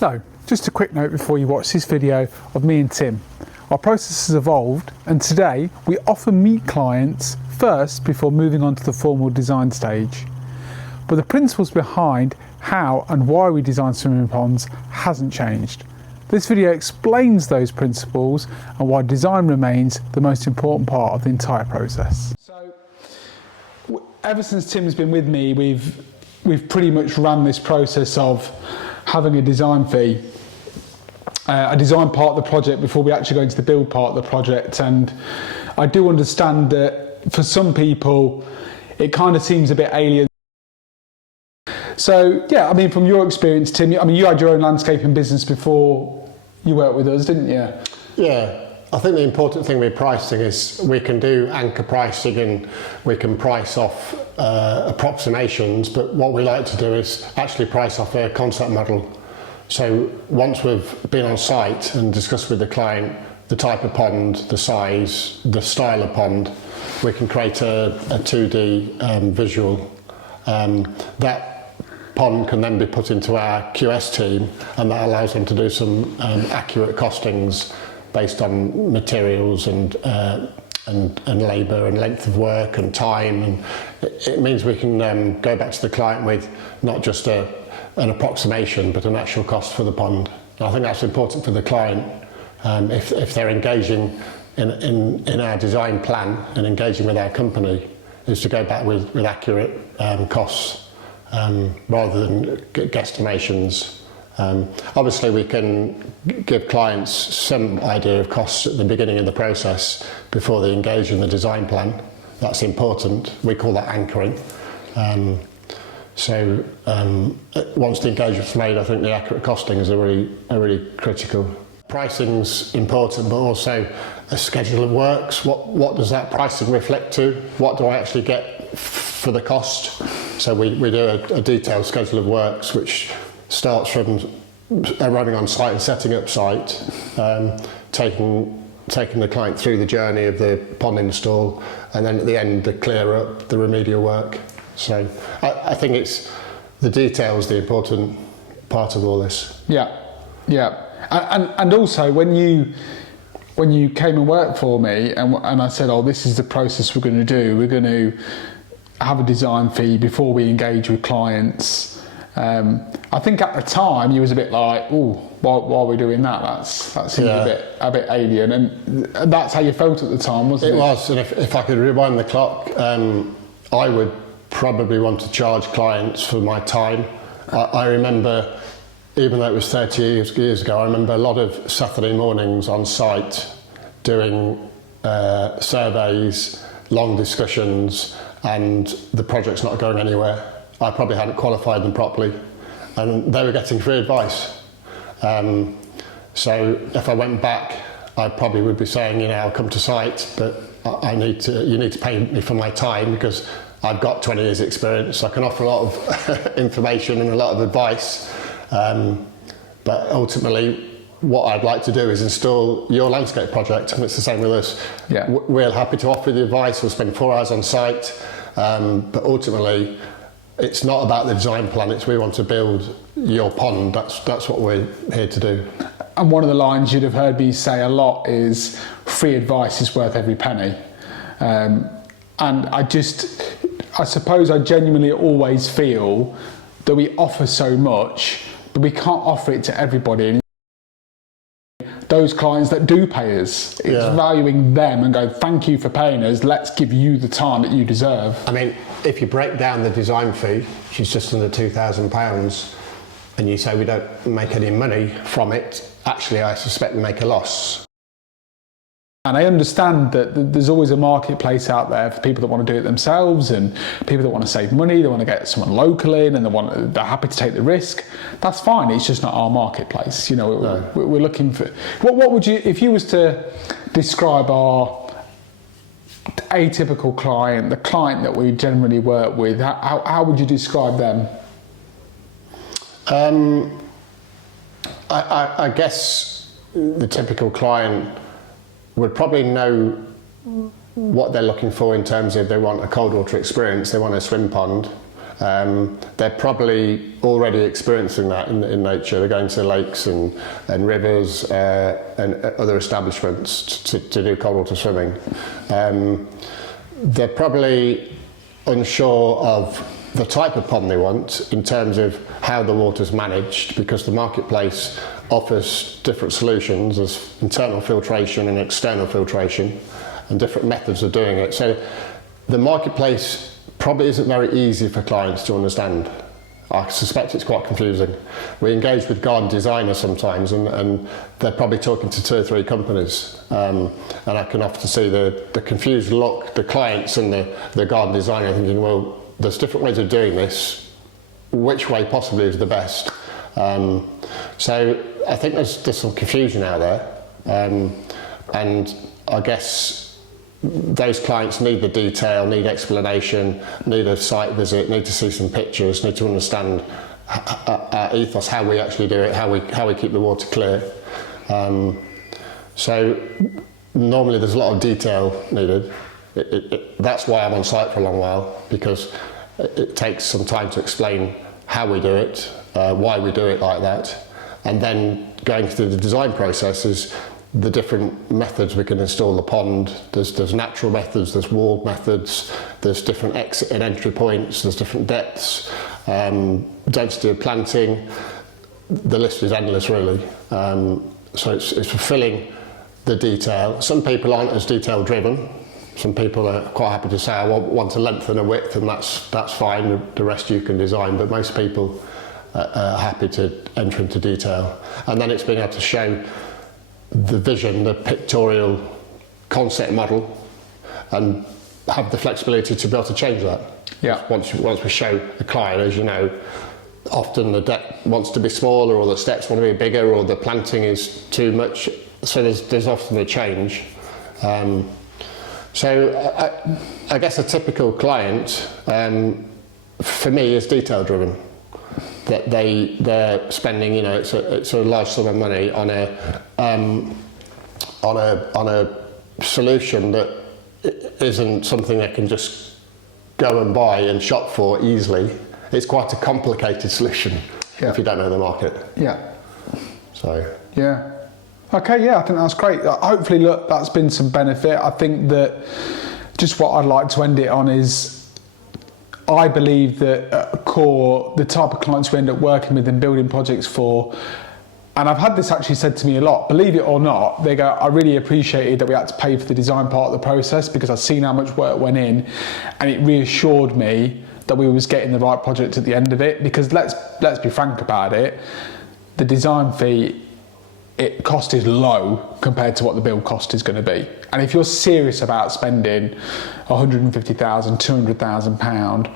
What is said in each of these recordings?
So, just a quick note before you watch this video of me and Tim. Our process has evolved, and today we often meet clients first before moving on to the formal design stage. But the principles behind how and why we design swimming ponds hasn't changed. This video explains those principles and why design remains the most important part of the entire process. So, ever since Tim's been with me, we've pretty much run this process of having a design fee, a design part of the project before we actually go into the build part of the project. And I do understand that for some people, it kind of seems a bit alien. So yeah, I mean, from your experience, Tim, I mean, you had your own landscaping business before you worked with us, didn't you? Yeah, I think the important thing with pricing is we can do anchor pricing and we can price off approximations, but what we like to do is actually price off a concept model. So once we've been on site and discussed with the client the type of pond, the size, the style of pond, we can create a 2D visual. That pond can then be put into our QS team, and that allows them to do some accurate costings based on materials and labour and length of work and time, and it means we can go back to the client with not just an approximation but an actual cost for the pond. And I think that's important for the client if they're engaging in our design plan and engaging with our company, is to go back with accurate costs rather than guesstimations. Obviously we can give clients some idea of costs at the beginning of the process before they engage in the design plan. That's important. We call that anchoring. Once the engagement's made, I think the accurate costings are really critical. Pricing's important, but also a schedule of works. What does that pricing reflect to? What do I actually get for the cost? So we do a detailed schedule of works which starts from arriving on site and setting up site, taking the client through the journey of the pond install, and then at the end the clear up, the remedial work. So I think it's the details, the important part of all this. Yeah, yeah. And also when you came and worked for me and I said, oh, this is the process we're going to do, we're going to have a design fee before we engage with clients. I think at the time you was a bit like, oh, why are we doing that? That seems a bit alien, and that's how you felt at the time, wasn't it? It was, and if I could rewind the clock, I would probably want to charge clients for my time. I remember, even though it was 30 years ago, I remember a lot of Saturday mornings on site doing surveys, long discussions, and the project's not going anywhere. I probably hadn't qualified them properly, and they were getting free advice. So if I went back, I probably would be saying, I'll come to site, but you need to pay me for my time because I've got 20 years experience. I can offer a lot of information and a lot of advice, but ultimately what I'd like to do is install your landscape project, and it's the same with us. Yeah. We're happy to offer the advice. We'll spend 4 hours on site, but ultimately it's not about the design plan, it's we want to build your pond. That's what we're here to do. And one of the lines you'd have heard me say a lot is free advice is worth every penny. And I suppose I genuinely always feel that we offer so much, but we can't offer it to everybody. Those clients that do pay us, it's valuing them and go, thank you for paying us, let's give you the time that you deserve. I mean, if you break down the design fee, which is just under £2,000, and you say we don't make any money from it, actually I suspect we make a loss. And I understand that there's always a marketplace out there for people that want to do it themselves, and people that want to save money, they want to get someone local in, and they're happy to take the risk. That's fine, it's just not our marketplace. We're looking for, what would you, if you was to describe our atypical client, the client that we generally work with, how would you describe them? I guess the typical client would probably know what they're looking for in terms of they want a cold water experience, they want a swim pond, They're probably already experiencing that in nature. They're going to lakes and rivers and other establishments to do cold water swimming. They're probably unsure of the type of pond they want in terms of how the water's managed, because the marketplace offers different solutions. There's internal filtration and external filtration and different methods of doing it. So the marketplace probably isn't very easy for clients to understand. I suspect it's quite confusing. We engage with garden designers sometimes, and they're probably talking to 2 or 3 companies, and I can often see the confused look, the clients and the garden designer thinking, well, there's different ways of doing this. Which way possibly is the best? So I think there's some confusion out there, and I guess those clients need the detail, need explanation, need a site visit, need to see some pictures, need to understand our ethos, how we actually do it, how we keep the water clear. So normally there's a lot of detail needed. That's why I'm on site for a long while, because it takes some time to explain how we do it, why we do it like that, and then going through the design process is the different methods we can install the pond. There's natural methods, there's walled methods, there's different exit and entry points, there's different depths, density of planting. The list is endless really. So it's fulfilling the detail. Some people aren't as detail driven. Some people are quite happy to say, I want a length and a width, and that's fine, the rest you can design, but most people are happy to enter into detail. And then it's being able to show the vision, the pictorial concept model, and have the flexibility to be able to change that. Yeah. Once we show the client, as you know, often the deck wants to be smaller, or the steps want to be bigger, or the planting is too much, so there's often a change. So I guess a typical client for me is detail driven. That they're spending, you know, it's a large sum of money on a solution that isn't something they can just go and buy and shop for easily. It's quite a complicated solution if you don't know the market. Yeah. So. Yeah. Okay, yeah, I think that's great. Hopefully, look, that's been some benefit. I think that just what I'd like to end it on is I believe that at core, the type of clients we end up working with and building projects for, and I've had this actually said to me a lot, believe it or not, they go, I really appreciated that we had to pay for the design part of the process because I've seen how much work went in, and it reassured me that we was getting the right project at the end of it, because let's be frank about it, the design fee, it cost is low compared to what the build cost is going to be. And if you're serious about spending 150,000, 200,000 pound,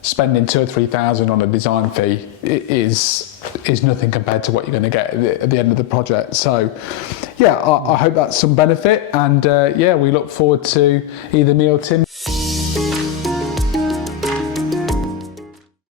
spending 2,000 or 3,000 on a design fee is nothing compared to what you're going to get at the end of the project. So yeah, I hope that's some benefit, and yeah, we look forward to either me or Tim